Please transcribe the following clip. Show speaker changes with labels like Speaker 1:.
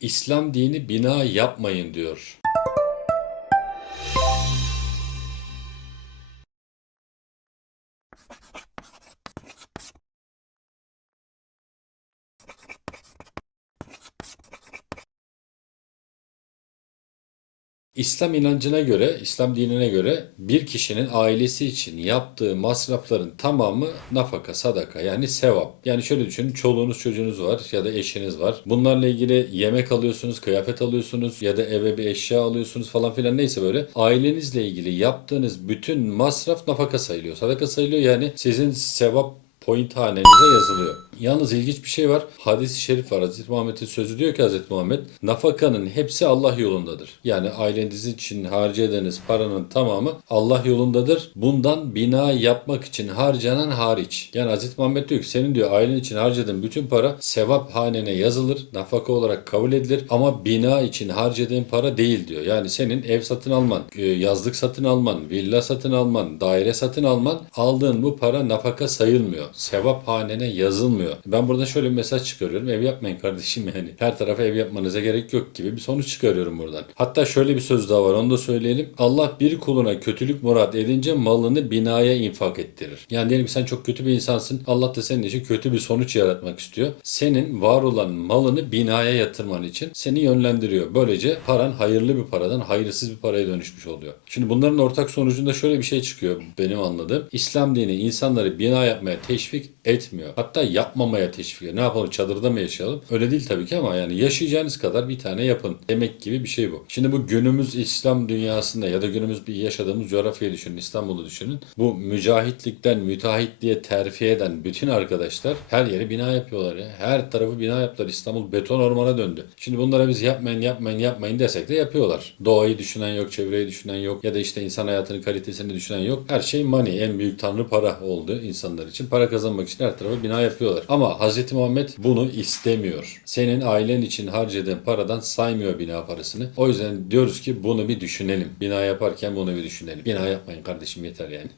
Speaker 1: İslam dini bina yapmayın diyor. İslam inancına göre, İslam dinine göre bir kişinin ailesi için yaptığı masrafların tamamı nafaka, sadaka yani sevap. Yani şöyle düşünün çoluğunuz çocuğunuz var ya da eşiniz var. Bunlarla ilgili yemek alıyorsunuz, kıyafet alıyorsunuz ya da eve bir eşya alıyorsunuz falan filan neyse böyle. Ailenizle ilgili yaptığınız bütün masraf nafaka sayılıyor. Sadaka sayılıyor yani sizin sevap point hanenize yazılıyor. Yalnız ilginç bir şey var. Hadis-i şerif var. Hazreti Muhammed'in sözü diyor ki Hazreti Muhammed nafakanın hepsi Allah yolundadır. Yani aileniz için harcadığınız paranın tamamı Allah yolundadır. Bundan bina yapmak için harcanan hariç. Yani Hazreti Muhammed diyor ki senin diyor ailen için harcadığın bütün para sevap hanene yazılır. Nafaka olarak kabul edilir. Ama bina için harcadığın para değil diyor. Yani senin ev satın alman, e, yazlık satın alman, villa satın alman, daire satın alman aldığın bu para nafaka sayılmıyor. Sevap hanene yazılmıyor. Ben burada şöyle bir mesaj çıkarıyorum. Ev yapmayın kardeşim yani. Her tarafa ev yapmanıza gerek yok gibi bir sonuç çıkarıyorum buradan. Hatta şöyle bir söz daha var onu da söyleyelim. Allah bir kuluna kötülük murat edince malını binaya infak ettirir. Yani diyelim ki sen çok kötü bir insansın. Allah da senin için kötü bir sonuç yaratmak istiyor. Senin var olan malını binaya yatırman için seni yönlendiriyor. Böylece paran hayırlı bir paradan hayırsız bir paraya dönüşmüş oluyor. Şimdi bunların ortak sonucunda şöyle bir şey çıkıyor benim anladığım. İslam dini insanları bina yapmaya teşvik etmiyor. Hatta yapmamaya teşvik ediyor. Ne yapalım çadırda mı yaşayalım? Öyle değil tabii ki ama yani yaşayacağınız kadar bir tane yapın. Demek gibi bir şey bu. Şimdi bu günümüz İslam dünyasında ya da günümüz bir yaşadığımız coğrafyayı düşünün, İstanbul'u düşünün. Bu mücahitlikten müteahhitliğe terfi eden bütün arkadaşlar her yere bina yapıyorlar ya. Her tarafı bina yaptılar. İstanbul beton ormana döndü. Şimdi bunlara biz yapmayın, yapmayın, yapmayın desek de yapıyorlar. Doğayı düşünen yok, çevreyi düşünen yok ya da işte insan hayatının kalitesini düşünen yok. Her şey money, en büyük tanrı para oldu insanlar için. Para kazanmak için her tarafa bina yapıyorlar. Ama Hz. Muhammed bunu istemiyor. Senin ailen için harcadığın paradan saymıyor bina parasını. O yüzden diyoruz ki bunu bir düşünelim. Bina yaparken bunu bir düşünelim. Bina yapmayın kardeşim yeter yani.